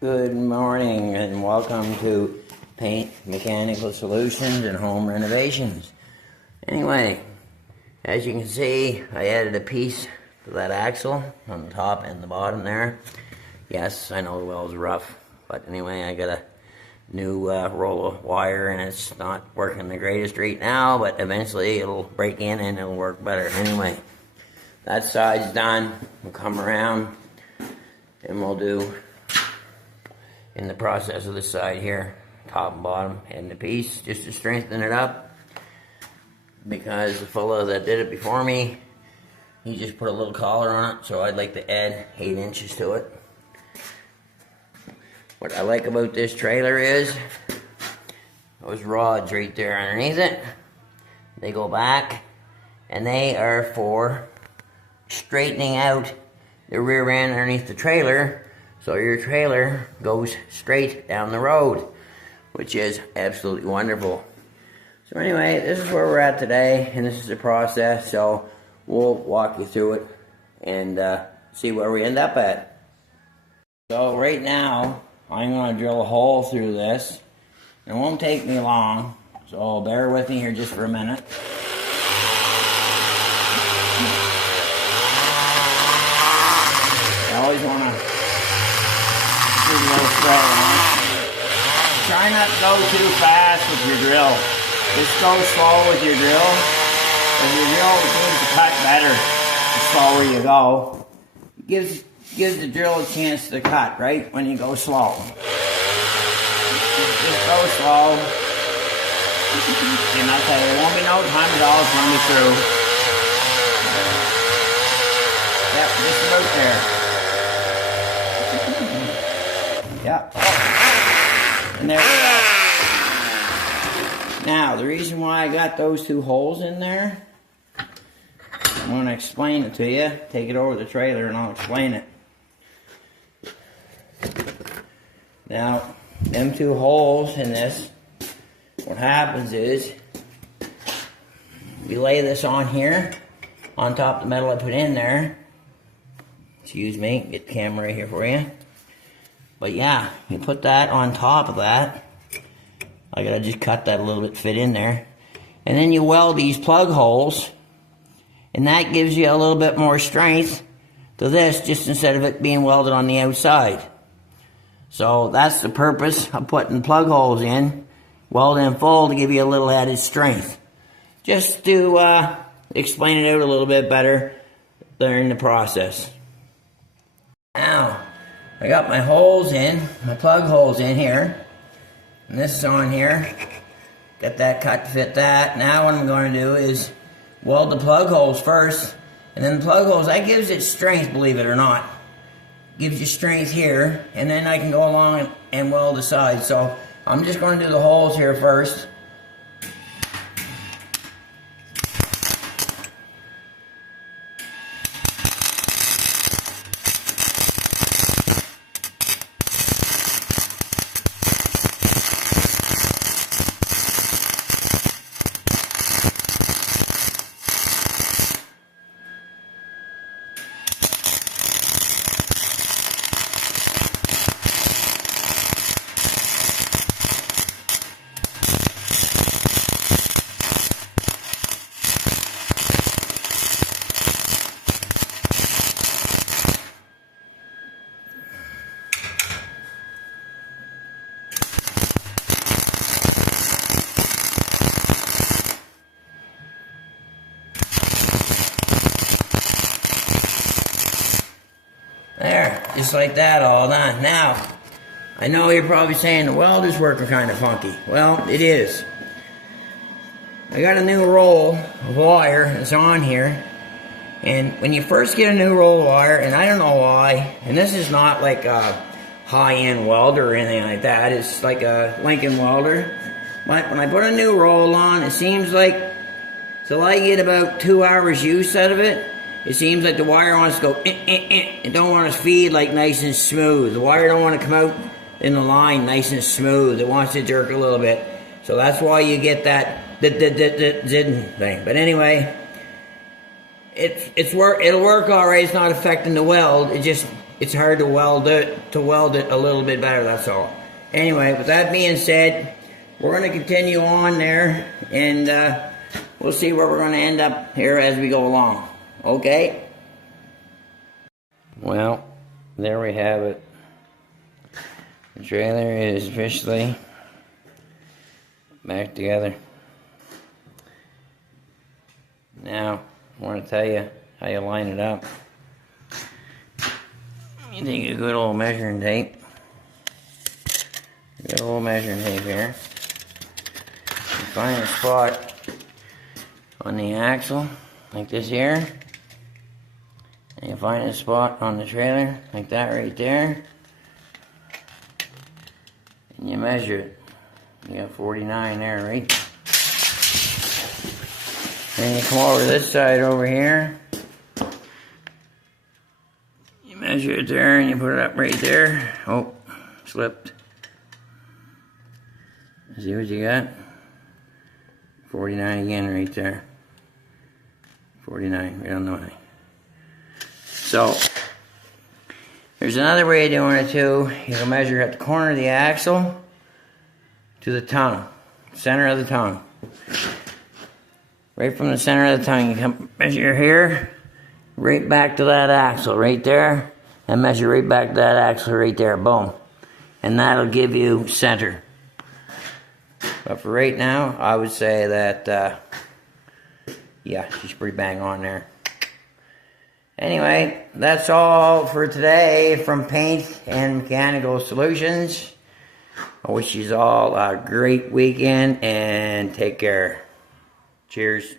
Good morning and welcome to Paint Mechanical Solutions and Home Renovations. Anyway, as you can see, I added a piece to that axle on the top and the bottom there. Yes, I know the well's rough, but anyway, I got a new roll of wire and it's not working the greatest right now, but eventually it'll break in and it'll work better. Anyway, that side's done. We'll come around and we'll do in the process of this side here, top and bottom, and the piece just to strengthen it up, because the fellow that did it before me, he just put a little collar on it, so I'd like to add 8 inches to it. What I like about this trailer is those rods right there underneath it, they go back and they are for straightening out the rear end underneath the trailer, so your trailer goes straight down the road, which is absolutely wonderful. So anyway, this is where we're at today, and this is the process, so we'll walk you through it and see where we end up at. So right now, I'm going to drill a hole through this. It won't take me long, so bear with me here just for a minute. I always want to do a little throw on. Try not to go too fast with your drill. Just go slow with your drill. As your drill seems to cut better the slower you go. It gives the drill a chance to cut, right, when you go slow. Just go slow. And I'll tell you, there won't be no time at all to be through. Yep, just about there. Yep. And there we go. Now, the reason why I got those 2 holes in there, I'm going to explain it to you. Take it over the trailer and I'll explain it. Now, them 2 holes in this, what happens is, you lay this on here, on top of the metal I put in there. Excuse me, get the camera right here for you. But yeah, you put that on top of that. I gotta just cut that a little bit to fit in there. And then you weld these plug holes, and that gives you a little bit more strength to this, just instead of it being welded on the outside. So that's the purpose of putting plug holes in, weld in full, to give you a little added strength. Just to explain it out a little bit better during the process. Now, I got my holes in, my plug holes in here, and this is on here. Got that cut to fit that. Now what I'm going to do is weld the plug holes first, and then the plug holes, that gives it strength, believe it or not. Gives you strength here, and then I can go along and weld the sides. So I'm just going to do the holes here first. There, just like that, all done. Now, I know you're probably saying the welder's working kind of funky. Well, it is. I got a new roll of wire that's on here, and when you first get a new roll of wire, and I don't know why, and this is not like a high-end welder or anything like that, it's like a Lincoln welder, but when I put a new roll on, it seems like, till I get about 2 hours use out of it, it seems like the wire wants to go It don't want to feed like nice and smooth. The wire don't want to come out in the line nice and smooth. It wants to jerk a little bit. So that's why you get that thing. But anyway, it'll work all right. It's not affecting the weld. It just it's hard to weld it a little bit better, that's all. Anyway, with that being said, we're going to continue on there, and we'll see where we're going to end up here as we go along. Okay? Well, there we have it. The trailer is officially back together. Now, I want to tell you how you line it up. You take a good old measuring tape. Good old measuring tape here. You find a spot on the axle, like this here. And you find a spot on the trailer, like that right there. And you measure it. You got 49 there, right? Then you come over to this side over here. You measure it there and you put it up right there. Oh, slipped. See what you got? 49 again right there. 49, right on the line. So, there's another way of doing it too. You can measure at the corner of the axle to the tongue, center of the tongue. Right from the center of the tongue, you can measure here, right back to that axle right there, and measure right back to that axle right there, boom. And that'll give you center. But for right now, I would say that, yeah, she's pretty bang on there. Anyway, that's all for today from Paint and Mechanical Solutions. I wish you all a great weekend and take care. Cheers.